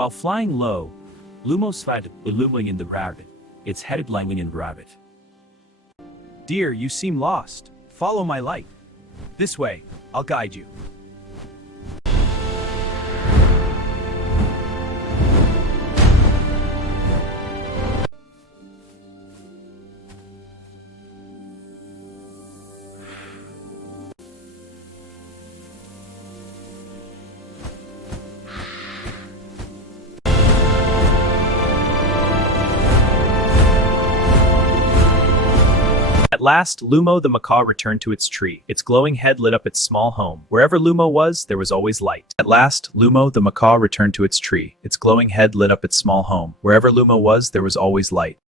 While flying low, Lumo spied Lumo in the rabbit. It's headed lying in rabbit. Dear, you seem lost. Follow my light. This way, I'll guide you. At last, Lumo the Macaw returned to its tree. Its glowing head lit up its small home. Wherever Lumo was, there was always light. At last, Lumo the Macaw returned to its tree. Its glowing head lit up its small home. Wherever Lumo was, there was always light.